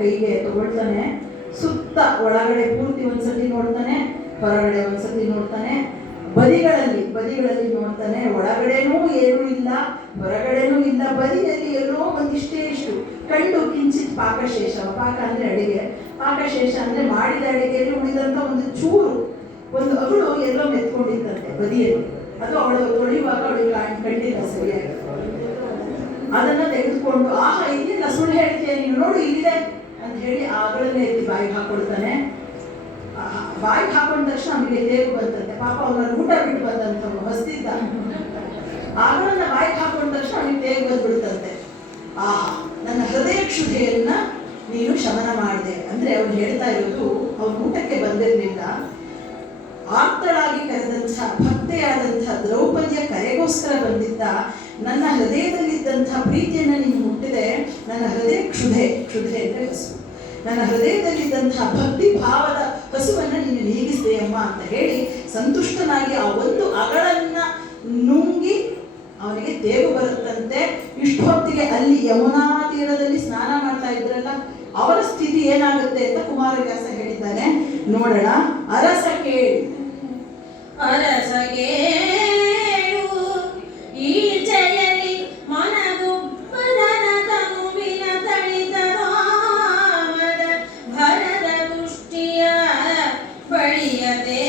ಕೈಗೆ ತಗೊಳ್ತಾನೆ. ಸುತ್ತ ಒಳಗಡೆ ಪೂರ್ತಿ ಒಂದ್ಸತಿ ನೋಡ್ತಾನೆ, ಹೊರಗಡೆ ಒಂದ್ಸತಿ ನೋಡ್ತಾನೆ, ಬದಿಗಳಲ್ಲಿ ನೋಡ್ತಾನೆ. ಒಳಗಡೆನೂ ಏನೂ ಇಲ್ಲ, ಹೊರಗಡೆನೂ ಇಲ್ಲ, ಬದಿಯಲ್ಲಿ ಎಲ್ಲೋ ಒಂದಿಷ್ಟೇ ಇಷ್ಟು ಕಂಡು ಕಿಂಚಿತ್ ಪಾಕಶೇಷ. ಪಾಕ ಅಂದ್ರೆ ಅಡಿಗೆ, ಪಾಕಶೇಷ ಅಂದ್ರೆ ಮಾಡಿದ ಅಡಿಗೆಯಲ್ಲಿ ಉಳಿದಂತ ಒಂದು ಚೂರು, ಒಂದು ಅಗಳು ಎಲ್ಲೋ ಮೆತ್ಕೊಂಡಿತ್ತಂತೆ ಬದಿಯಲ್ಲಿ. ಅದು ಅವಳು ತೊಳೆಯುವಾಗ ಅವಳಿಗೆ ಕಂಡಿಲ್ಲ ಸರಿಯಾಗಿ. ಅದನ್ನ ತೆಗೆದುಕೊಂಡು ಆಹಾ ಇಲ್ಲಿಲ್ಲ, ಸುಳ್ಳು ಹೇಳ್ತೀಯ ನೀನು, ನೋಡು ಇಲ್ಲಿದೆ ಅಂತ ಹೇಳಿ ಆ ಅಗಳನ್ನೇ ಎತ್ತಿ ಬಾಯಿಗೆ ಹಾಕೊಳ್ತಾನೆ. ಬಾಯಿಗೆ ಹಾಕೊಂಡ ತಕ್ಷಣ ಅವನಿಗೆ ತೇಗು ಬಂತಂತೆ. ಪಾಪ ಅವನ ಊಟ ಬಿಟ್ಟು ಬಂದಂಥವ್ನು ಹೊಸ್ತಿದ್ದ. ಆಗಳನ್ನ ಬಾಯಿಗೆ ಹಾಕೊಂಡ ತಕ್ಷಣ ಅವನಿಗೆ ತೇಗು ಬಂದ್ಬಿಡ್ತಂತೆ. ನನ್ನ ಹೃದಯ ಕ್ಷುಧೆಯನ್ನ ನೀನು ಶಮನ ಮಾಡಿದೆ ಅಂದ್ರೆ ಅವನು ಹೇಳ್ತಾ ಇರೋದು, ಅವನ ಊಟಕ್ಕೆ ಬಂದಿರಲಿಲ್ಲ, ಆರ್ತಳಾಗಿ ಕರೆದಂಥ ಭಕ್ತೆಯಾದಂಥ ದ್ರೌಪದಿಯ ಕರೆಗೋಸ್ಕರ ಬಂದಿದ್ದ. ನನ್ನ ಹೃದಯದಲ್ಲಿದ್ದಂಥ ಪ್ರೀತಿಯನ್ನು ನೀನು ಮುಟ್ಟಿದೆ. ನನ್ನ ಹೃದಯ ಕ್ಷುಧೆ ಅಂದ್ರೆ ಹಸು, ನನ್ನ ಹೃದಯದಲ್ಲಿದ್ದಂತಹ ಭಕ್ತಿ ಭಾವದ ಹಸುವನ್ನು ನೀನು ನೀಗಿಸಿದೆ ಅಮ್ಮ ಅಂತ ಹೇಳಿ ಸಂತುಷ್ಟನಾಗಿ ಆ ಒಂದು ಅಗಳನ್ನ ನುಂಗಿ ಅವನಿಗೆ ತೇಗು ಬರುತ್ತಂತೆ. ಇಷ್ಟು ಹೊತ್ತಿಗೆ ಅಲ್ಲಿ ಯಮುನಾ ತೀರದಲ್ಲಿ ಸ್ನಾನ ಮಾಡ್ತಾ ಇದ್ರಲ್ಲ, ಅವರ ಸ್ಥಿತಿ ಏನಾಗುತ್ತೆ ಅಂತ ಕುಮಾರವ್ಯಾಸ ಹೇಳಿದ್ದಾನೆ, ನೋಡೋಣ. ಅರಸ ಕೇಳು ಈ ಜಯಲಿ ಮನದುಬ್ಬರನ ತನುವಿನ ತಳಿತರಾಮದ ಭರದ ದೃಷ್ಟಿಯ ಬಳಿಯದೆ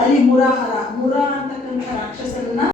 ಅಲ್ಲಿ ಮುರಾಹರ